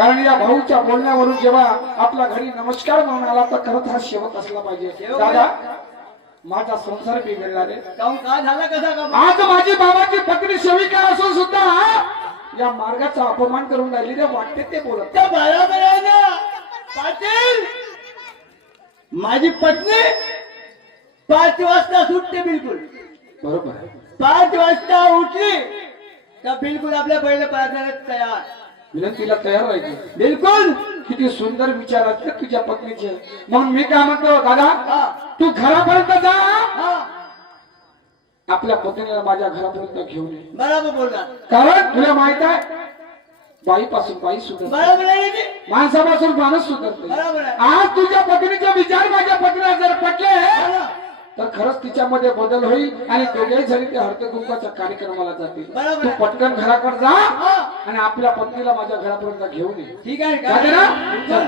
कारण या भाऊच्या बोलण्यावरून जेव्हा आपल्या घरी नमस्कार म्हणून आला तर खरंच हा शेवट असला पाहिजे. दादा माझा संसार बिघडला रे. काय झाला कसा का? आज माझी बाबाची पत्नी सेविका असून सुद्धा या मार्गाचा अपमान करून राहिली रे. वाटते ते बोलत बरोबर आहे ना पाटील. माझी पत्नी 5 वाजता सुटते बिलकुल. बरोबर आहे. 5 वाजता उठली तर बिलकुल आपल्या पहिले पदार्थाला तयार. विनंतीला तयार राहायचं. बिलकुल. किती सुंदर विचार असते तुझ्या पत्नीचे. म्हणून मी काय म्हणतो दादा हा तू घरापर्यंत जा. हा आपल्या पत्नीला माझ्या घरापर्यंत घेऊन ये. बरोबर बोलला. कारण तुला माहित आहे बाईपासून बाई सुधरते, बरोबर आहे की? माणसापासून माणूस सुधरते. बरोबर आहे. आज तुझ्या पत्नीचे विचार माझ्या पत्नीला जर पटले हा. तर खरंच तिच्यामध्ये बदल होईल आणि दोघेही जरी ते हळदी कुंकवाच्या कार्यक्रमाला जातील. बरोबर तू आहे. पटकन घराकडे जा हा. आणि आपल्या पत्नीला माझ्या घरापर्यंत घेऊन ये. ठीक आहे जाते ना? चल.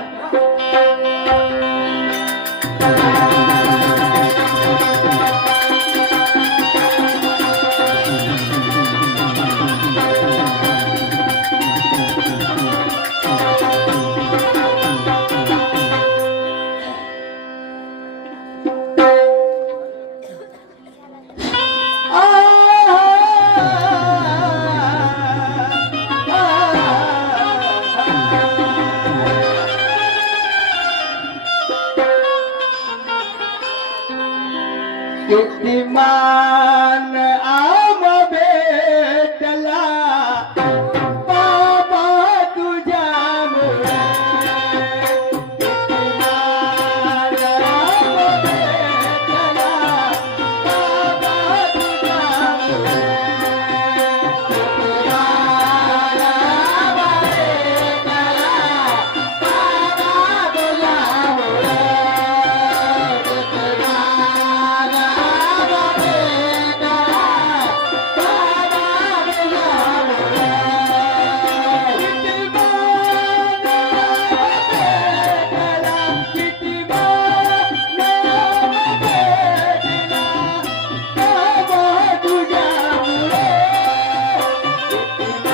कीर्तिमान आम भेटला बाबा तुझ्यामुळे.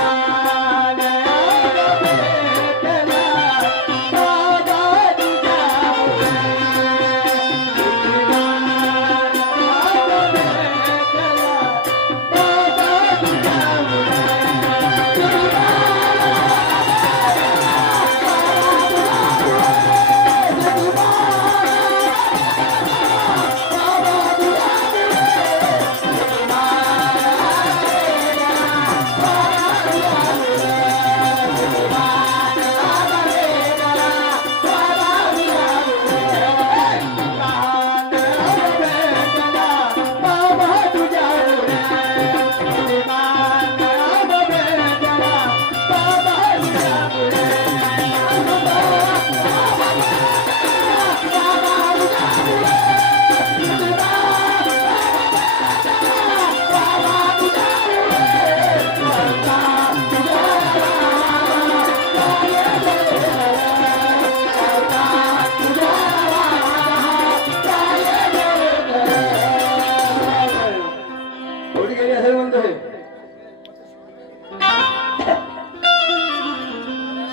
कीर्तिमान आम भेटला बाबा तुझ्यामुळे. कीर्तिमान आम भेटला बाबा तुझ्यामुळे.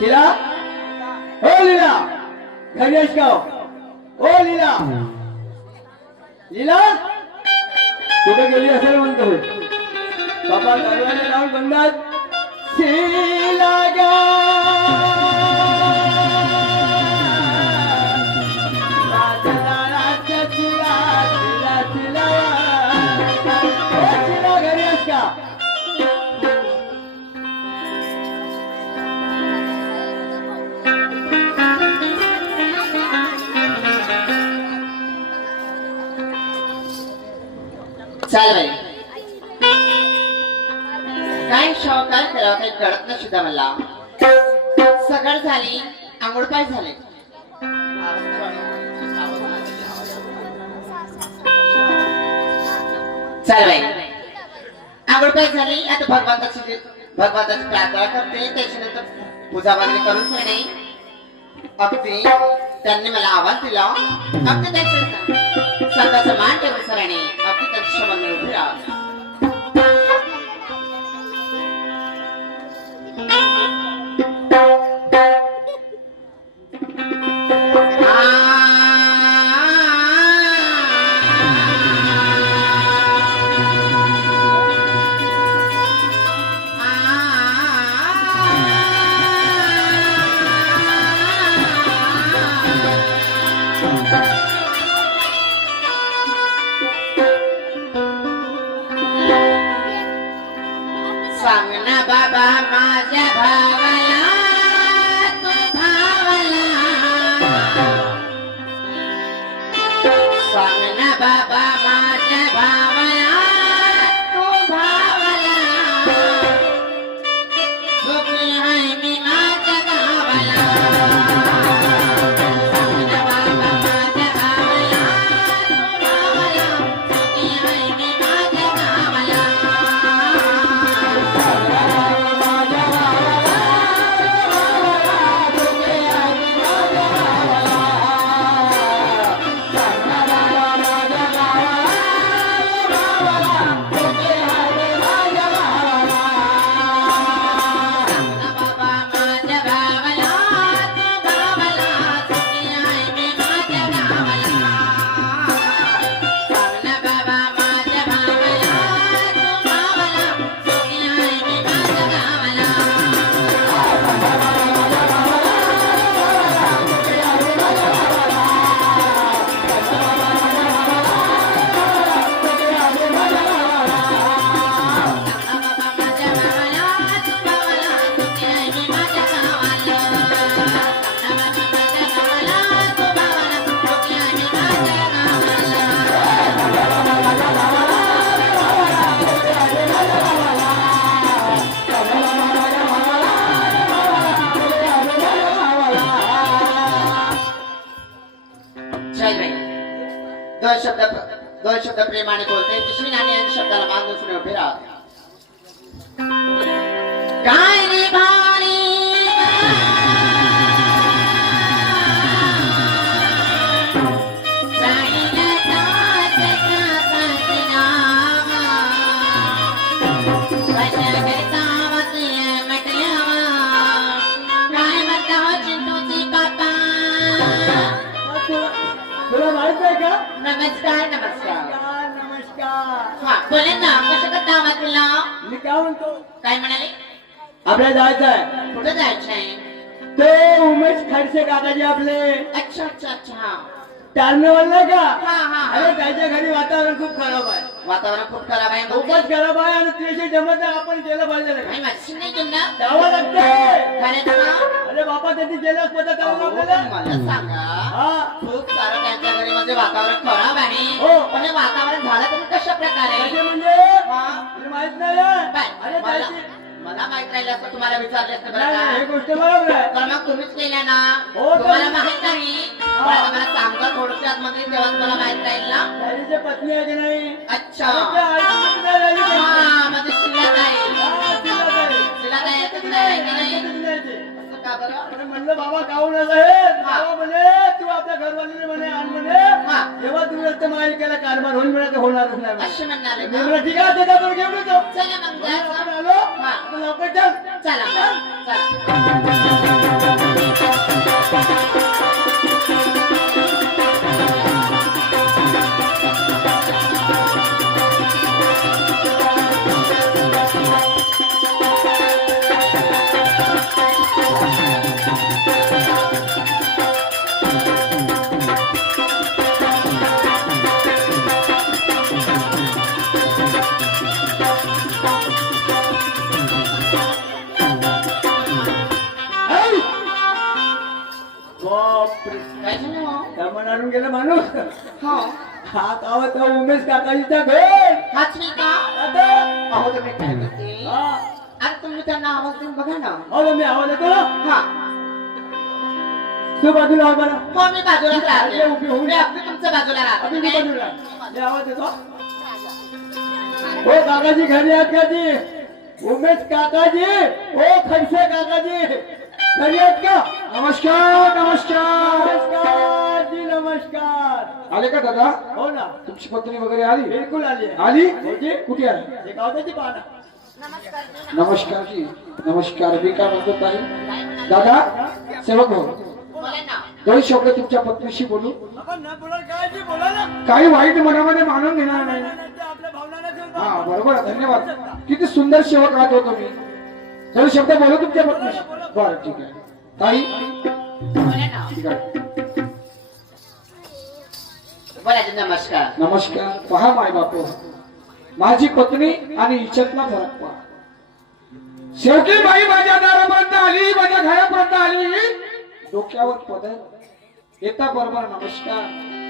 लीला हो लीला घरी गाव ओ लीला लीला कुठे गेली असेल म्हणतोय. बाबा दरवाजा लावून बंदात शीला गा घरी आहेस का? चाल बाई काय शॉक काय करावं काही कळत नाही सुद्धा मला. सकाळ झाली आंघोळ पाय झाले. चाल बाई आंघोळ पाय झाली. आता भगवंताची प्रार्थना करते त्याच्यानंतर पूजा वगैरे करून जाणे. अगदी त्यांनी मला आवाज दिला. अगदी त्याचं स्वतःचा मान ठेवून सराने अगदी त्यांच्या समोर उभे राहा. दोन शब्द प्रेमाने बोलते पिशवी नाणी आणि शब्दाला मान दुसरे उभे राहते काय रे भारी तुला माहित आहे का? नमस्कार नमस्कार नमस्कार. हा बोले ना कसं करता आवाज तुला मी काय म्हणतो काय म्हणाले आपल्याला जायचं आहे कुठं जायचंय ते उमेश खडसे काकाजी आपले अच्छा अच्छा अच्छा टाळणेवाल नाही का हा हा अरे त्याच्या घरी वातावरण खूप खराब आहे वातावरण खूप खराब आहे खूपच खराब आहे आणि त्याशी जमत नाही आपण केलं पाहिजे नाही माझी नाही तुला जावं लागतंय खरंच का अरे बापा त्यांनी गेल्यास पता अहो, आपल्याला मला सांगा हा खूप सारं त्यांच्या घरी म्हणजे वातावरण खराब आहे हो. पण हे वातावरण झालं तर कशा प्रकारे कसे म्हणजे हा? तुला माहित नाही आहे? बाय, अरे मला त्याची मला माहित राहिलं असतं तुम्हाला विचारले असतं बरं नाही, नाही, ही का गोष्ट बरोबर आहे तर मग तुम्हीच केल्या ना हो, तर- तुम्हाला माहित नाही पण आता मला सांगा थोडक्यात मध्ये तेव्हा तुम्हाला माहित राहील ना त्याची पत्नी आहे की नाही अच्छा अरे ते ऐकून नाही राहिली त्यांची. हा म्हणजे शिल्लक आहे हा, तिला काय? शिल्लक आहे का नाही की नाही? ऐकतच नाही ती. असं का बरं अरे म्हणलं बाबा काहून असं आहे बाबा म्हणे तू आपल्या घरवालीने म्हणे आण म्हणे हा. जेव्हा तुम्ही रक्त मालिकेला कारभार होईल म्हणे ते होणारच नाही म्हणे. असे म्हणणारे मी का? म्हटलं ठीक आहे त्याच्यावर घेऊन येतो चला मग आपण जायचं. आलो हा. आपण लवकर चल चला मग, चला बापरे काय झालं हो? त्या मनारून गेला माणूस हो हा गावात उमेश काकाजीचा घर हाच मी का आता अहो तुम्ही काय म्हणते हा अरे तुम्ही त्यांना आवाज देऊन बघा ना हो मी आवाज येतो ना हा तू बाजूला आवाज बरं हो मी बाजूलाच राहते अरे, उभी होऊन मी जा. अगदी तुमच्या बाजूला अभी राहते मी काय? बाजूला मी आवाज येतो हो काकाजी घरी आहेत का जी उमेश काकाजी हो खडसे काकाजी घरी आहेत का नमस्कार नमस्कार नमस्कार जी नमस्कार आले का दादा हो ना तुमची पत्नी वगैरे आली बिलकुल आली आहे. आली हो जी कुठे आहे हे गावताची पाहना नमस्कार जी नमस्कार मी काय म्हणतो ताई दादा सेवक भाऊ बोला ना दोन शब्द तुमच्या पत्नीशी बोलू आपण ना बोला काय जी बोला ना काही वाईट मनामध्ये मानून घेणार नाही ते आपल्या भावनाला घेऊन हा बोला. बरोबर आहे, धन्यवाद किती सुंदर सेवक राहत होतो मी दोन शब्द बोलू तुमच्या पत्नीशी बरं ठीक आहे ताई बोला ना ठीक आहे बोला जी, नमस्कार नमस्कार पहा माय बापू माझी पत्नी आणि हिच्यातला फरक पहा शेवटी बाई माझ्या दारापर्यंत आली माझ्या घरापर्यंत आली डोक्यावर पदर येता बरोबर नमस्कार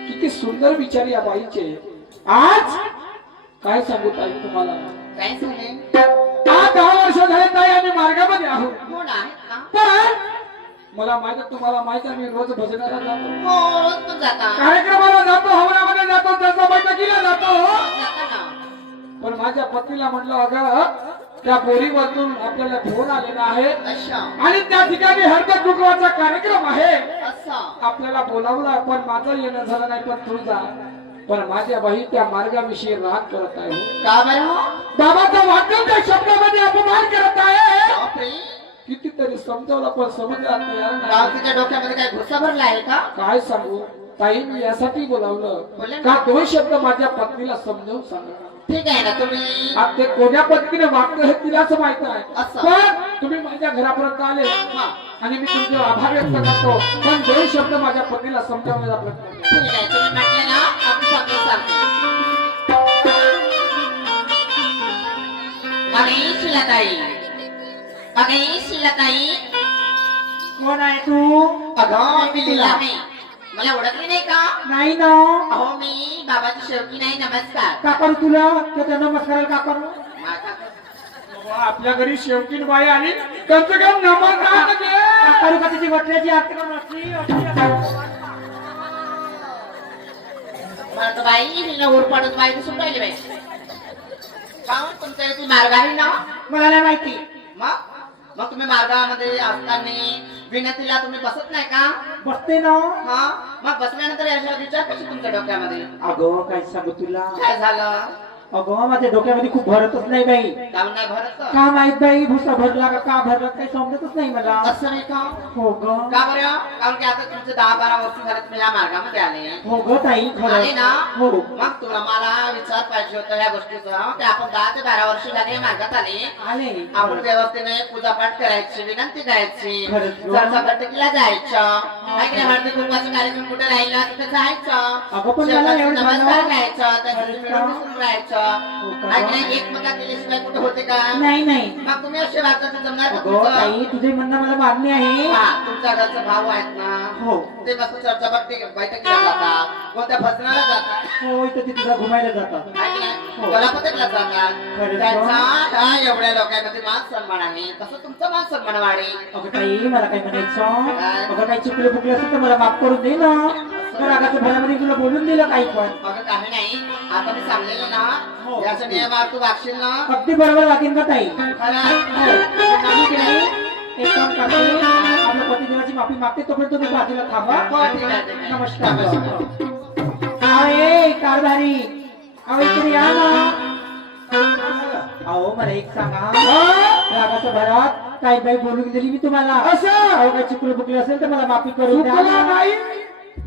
किती सुंदर विचार या बाईचे आज काय सांगू ताई तुम्हाला काय झाले आज 10 वर्ष झाले ताई आम्ही मार्गामध्ये आहोत हो ना आहेत ना पण मला माहित आहे, तुम्हाला माहित आहे मी रोज भजनाला जातो हो रोज पण जाता कार्यक्रमाला जातो हवनामध्ये जातो त्याचा बैठकीला जातो जाता ना पण माझ्या पत्नीला म्हटलं अगं त्या बोरीवरून आपल्याला फोन आलेला आहे अच्छा आणि त्या ठिकाणी हळद कुंकवाचा कार्यक्रम आहे असं आपल्याला बोलावलं पण माझं येणं झालं नाही पण तू जा पण माझ्या बाई त्या मार्गाविषयी राग करत आहे हो. का बरं हो बाबाचं वाटून त्या शब्दामध्ये अपमान करत आहे बापरे कितीतरी समजवलं पण समजला तयार राव नाही तुझ्या डोक्यामध्ये काय घुसा भरला आहे का काय सांगू ताई मी यासाठी बोलावलं बोला ना. का दोन शब्द माझ्या पत्नीला समजावून सांगा ठीक आहे ना तुम्ही आता ते कोण्या पद्धतीने वागतं हे तिलाच माहित आहे असं. पण तुम्ही माझ्या घरापर्यंत आले हा आणि मी तुमचे आभार व्यक्त करतो पण दोन शब्द माझ्या पत्नीला समजावण्याचा प्रयत्न करतो. ठीक आहे तुम्ही म्हटले ना आम्ही समजून सांगतो अगे शिलाताई अगे शिलाताई कोण आहे तू अगं मी तिला नाही मला ओळखली नाही का नाही ना अहो मी बाबाची शेवटी नाही नमस्कार का करू तुला त्या नमस्कार का करू माझा आपल्या घरी शेवकीन बाई आली कम से कम नमस्कार घे. का करू का तिची वटल्याची आक्रमण असली मला तर बाई हिनं उरपाटच बाई दिसून राहिली बाई. काहून तुमच्या इथे मार्ग आहे ना? मला नाही माहिती. मग तुम्ही मार्गामध्ये असताना विनंतीला तुम्ही बसत नाही का? बसते ना. हा, मग बसल्यानंतर याचा विचार कशी तुमच्या डोक्यामध्ये? अगं काय सांगू तुला. काय झालं? अगं माझ्या डोक्यामध्ये खूप भरतच नाही बाई. काम नाही भरत? का माहित बाई, भुसा भरला का भरला काही समजतच नाही मला. असं नाही का? हो ग. का बरं? कारण की आता तुमचे 10-12 वर्ष झाले तुम्ही या मार्गामध्ये आले. हो ग ताई आले खरं. ना? हो. मग तुला मला विचार पाहिजे होता या गोष्टीचा की आपण 10 ते 12 वर्ष झाले या मार्गात आले. आले. आपण व्यवस्थेने पूजापाठ करायची, विनंती करायची, खरंच ग. चर्चा बैठकीला जायचं, काय काय हळदी कुंकवाचा कार्यक्रम कुठे राहिला तिथे जायचं, अगं पण मला शेवटचं एवढं नमस्कार झालं. घ्यायचं, त्याच्यात खरंच का? मिळून मिसळून राहायचं. हो का? काय काय एकमेका केल्याशिवाय कुठे होते का? नाही नाही. मग तुम्ही असे वागताना जमणार का अगं तुमचं? ताई तुझे म्हणणं मला मान्य आहे. हा, तुमच्या घरचे भाऊ आहेत ना, हो ते मस्त चर्चा बैठकीला जातात, कोणत्या भजनाला जातात, हो इथं ते तुला घुमायला जातात. काय की नाही? हो. गलापतीला जातात. खरंच त्यांचा का? ह्या एवढ्या लोकांमध्ये मान सन्मान आहे, तसं तुमचा मान सन्मान वाढेल. अगं ताई मला काय म्हणायचं. काय? अगं काही चुकले बुकले असेल तर मला माफ करून दे ना. रागाच्या भरामध्ये तुला बोलून दिलं काही पण. अगं काही नाही, आता मी सांगलेलं हो. ना, याच्या नियमावर तू वागशील ना. अगदी बरोबर वागेन का ताई. खरं हो. नाही की नाही? एक काम करते, आपल्या पतिदेवाची माफी मागते तोपर्यंत तुम्ही बाजूला थांबा. हो, ठीक आहे, ठीक आहे. नमस्कार. नमस्कार. अरे कारभारी, अहो इकडे या ना. अहो मला एक सांगा, रागाच्या भरात काही बाई बोलून दिली मी तुम्हाला. असं अहो काही चुकलं बुकलं असेल तर मला माफी करून द्या. चुकला नाही.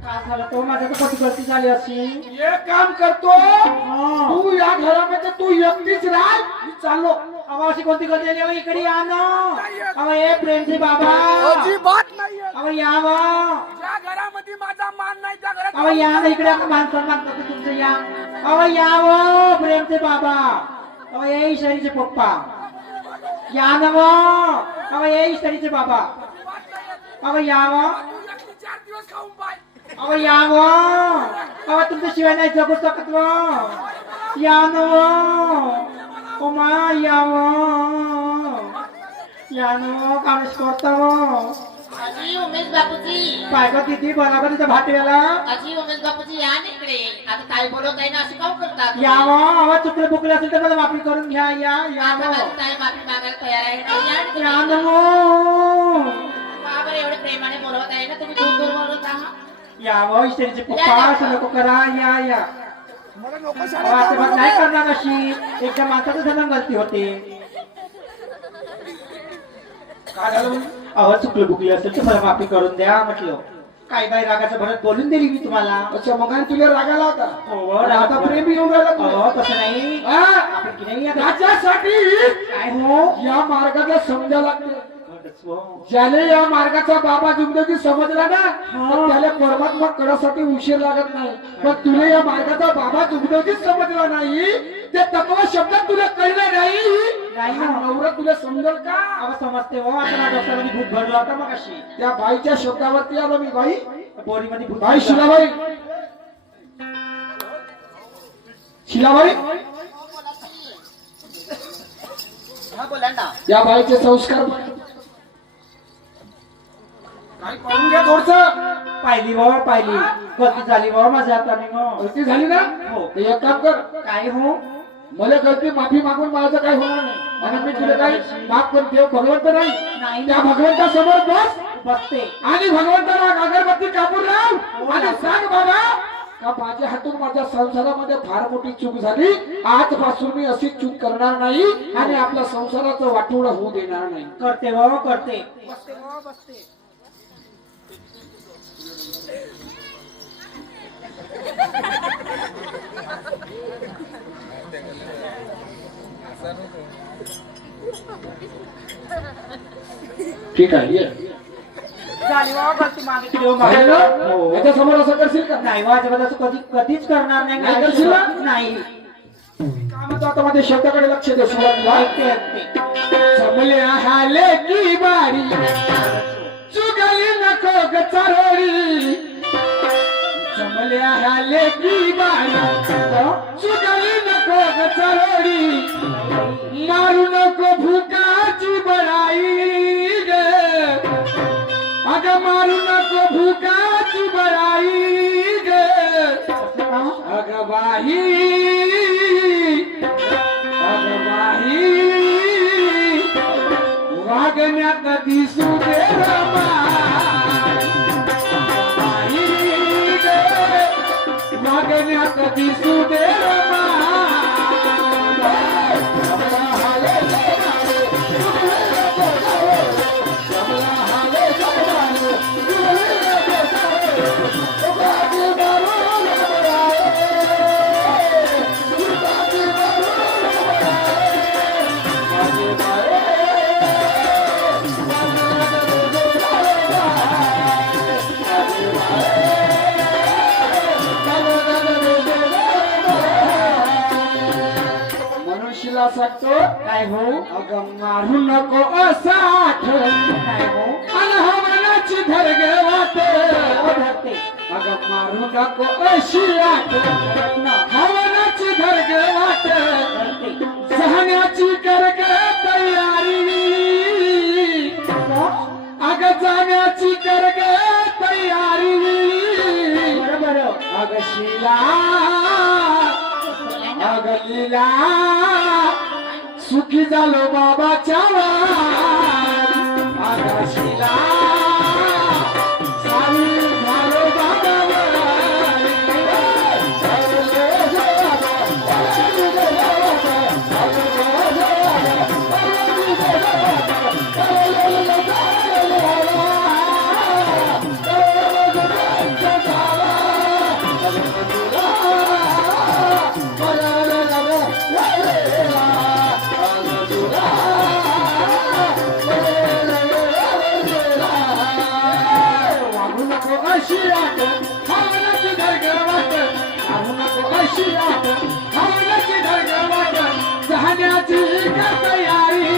काय झालं तो माझ्या तर पती गलती झाली अशी. एक काम करतो, तू या घरामध्ये तू एकटीच राह, मी चाललो. अहो अशी कोणती गलती आली. अहो इकडे या ना. अहो हे प्रेमचे बाबा, अजिबात नाहीये. अहो यावं. ज्या घरामध्ये माझा मान नाही त्या घरात अहो या ना इकडे. आपण मान सन्मान करतो तुमचं. या अहो यावं प्रेमचे बाबा. अहो ये ईश्वरीचे पप्पा या ना मग. अहो ये ईश्वरीचे बाबा. अहो यावं. 4 दिवस खाऊन पाय. अहो यावं. अहो तुमच्या शिवाय नाही जगू शकत व. या ना ओ मा यावं. या ना कामच करतो. अजी उमेश बापूजी, काय का किती बरोबर तिथं भाट्याला. अजी उमेश बापूजी या ना इकडे. आता ताई बोलत आहे ना, असे काहून करतात? यावं. आवाज चुकलं बुकलं असेल तर मला माफी करून घ्या. या आता यावं. माझी ताई माफी मागायला तयार आहे ना, या ना या तुम्ही. ना का बरं एवढे प्रेमाने बोलवत आहे ना तुम्ही? दूर दूर बोलवत आहात. यावं ईश्वरीचे पप्पा. असं नको करा. या या मला नको अहो, असं मग नाही करणार अशी. एकदा माणसाचं जन्म गलती होते. काय झालं? अहो चुकलं बुकली असेल तर मला माफी करून द्या म्हटलं. काय बाई रागाच्या भरात बोलून दिली मी तुम्हाला. अच्छा मग आणि तुला रागाला होता. हो आता प्रेम येऊन राहिला तुला. अहो तसं नाही. हा? आपण की नाही आता. त्याच्यासाठी काय हो. या मार्गाला समजा लागते. खरंच हो. ज्याने या मार्गाचा बाबा जिंदगी समजला ना, हा. तर त्याला परमात्मा कळासाठी उशीर लागत नाही. पण तुला या मार्गाचा बाबा जिंदगी समजला नाही, ते तत्व शब्द तुला कळलं नाही. नाही ना. नवरा तुला समजल का? अहो समजते हो. आता माझ्या डोक्यामध्ये भूत भरला होता मग अशी. त्या बाईच्या शब्दावरती आलो मी. बाई बोरीमध्ये भूत बाई भरलं. शिलाबाई, शिलाबाई हा बोला ना. या बाईचे संस्कार काही पाहून घ्या थोडस. पाहिली व पाहिली. गलती झाली व माझ्या हाताने मग. गलती झाली ना, हो. तर एक काम कर, काय हो. मला गलती माफी मागून माझं काही होणार नाही. आणि मी तुला काही माफ करून देव भगवंत नाही. नाही त्या भगवंतासमोर बस बसते. आणि भगवंताला अगरबत्ती कापून लाव आणि सांग बाबा का माझ्या हातून माझ्या संसारामध्ये फार मोठी चूक झाली. आजपासून मी अशी चूक करणार नाही आणि आपल्या संसाराचं वाटोळं होऊ देणार नाही. करते व करते. ठीक आहे ये. झाली व गलती मागितली व आहे ना? हो. याच्या समोर असं करशील का? नाही व अजिबात असं कधीच करणार नाही. नाही करशील ना? नाही. कामाचं आता माझ्या शब्दाकडे लक्ष दे. सुरुवातीला ऐकते ऐकते. जमल्या हाले की बारी चुगली नको ग चारोळी. जमल्या हाले की बारी चुगली नको ग चारोळी. मारू नको भूकाची बळाई ग. अगं मारू नको भूकाची बळाई ग. बाई अगं बाई वागण्यात दिसू दे रमा बाई ग वागण्यात दिसू दे रमा मनुष्याला सांगतो काय हो अगं मारू नको असा काय हो मनाची धरगे वाट हो धरते अगं मारू नको अशी आठ हवनाची धरगे वाट धरते सहण्याची करग तयारी अगं जाण्याची करग तयारी बरोबर अगं शिला अगं लीला सुखी झालो बाबाच्या आकाशीला सारी झालो वागू नको अशी आट भावनाची धडगवाट वागू नको अशी आट भावनाची धडगवाट जाण्याची कर तयारी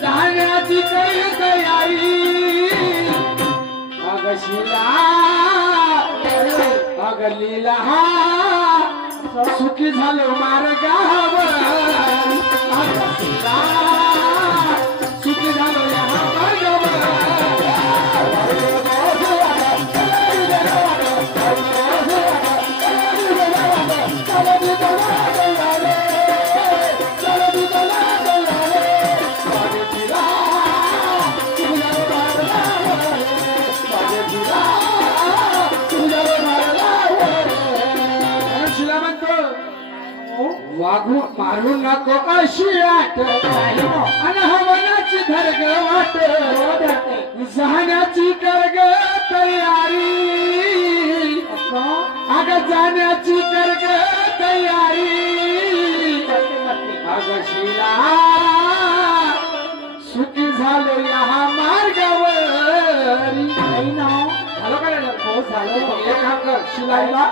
जाण्याची कर तयारी अगशीला अगलीला सुखी झालो मार्गावर अगशीला सुखी झालो या मार्गावर वागू मारू नको अशी आट आणि हवनाची धरग वाट जाण्याची करग तयारी अग जाण्याची करग तयारी अग शिला सुखी झालो या मार्गावर झालं काय हो झालं एक काम कर शिलाईला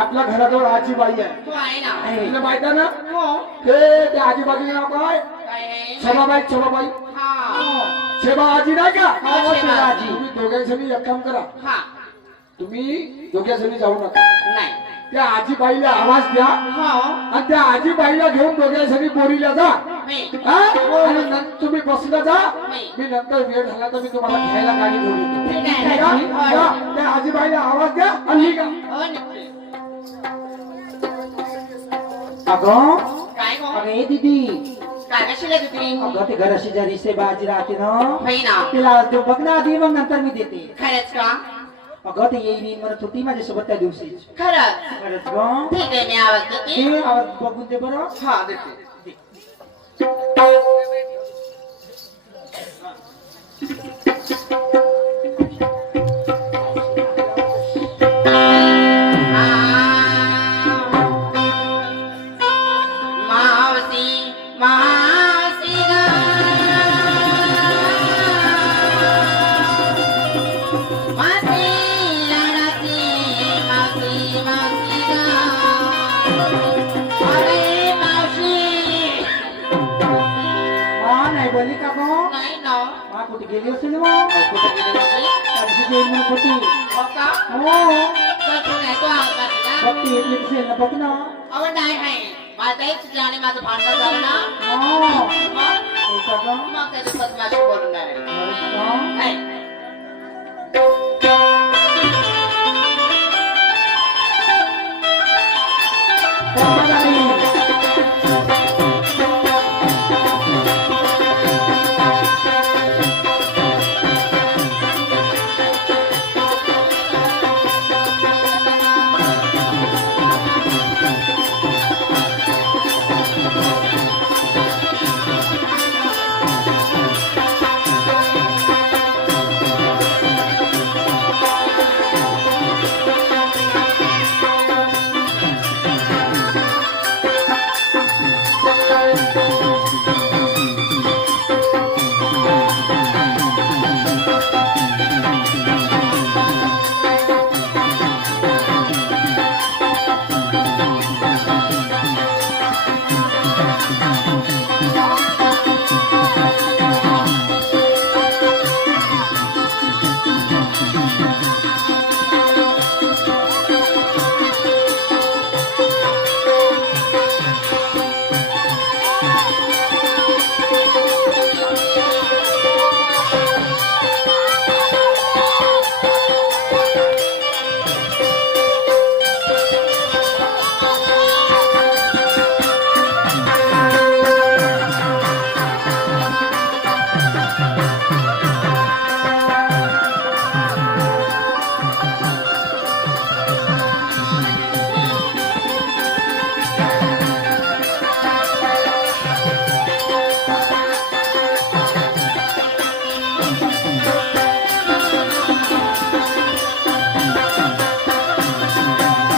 आपल्या घराजवळ आजीबाई आहे तू आहे ना तुला माहित आहे ना हो ते त्या आजीबाईचं नाव काय काय आहे? छबाबाई छबाबाई हा छेबा आजी नाही का हो, छेबा आजी. तुम्ही दोघांसाठी एक काम करा हा तुम्ही दोघांसाठी जाऊ नका नाही त्या आजीबाईला आवाज द्या हो आणि त्या आजीबाईला घेऊन दोघांसाठी बोरीला जा नाही हा? आणि नंतर तुम्ही बसला जा नाही. मी नंतर वेळ झाला तर मी तुम्हाला घ्यायला गाडी घेऊन येतो ठीक आहे. ठीक आहे? हो. जा, त्या आजीबाईला आवाज द्या आणि निघा हो नक्की अगं काय गो अगं ए दीदी काय कशाला तुम्ही अगं ते घराशी ज्या रिसे बाजी राहते ना होई ना तिला तू बघ ना आधी मग नंतर मी देते खरंच का अगं ते येईल म्हणत होती माझ्यासोबत त्या दिवशी खरंच खरंच ग ठीक आहे मी आवाज देते ते आवाज बघून दे बरं हा देते मावशी मावशी ग मावशी लाडाची मावशी मावशी ग अरे मावशी हा नाही बोलली का गं नाही ना हा कुठे गेली असेल मग कुठे गेली होती त्या दिवशी जेल म्हणत होती हो का हो तर तू नाही तो आवाज का बघ ती येतली असेल ना बघ ना अहो नाही आहे माझं तेच आणि माझं भांडण झालं ना हो मग हो का गं? मग त्याच्यात माझी बोलून नाही खरंच का? नाही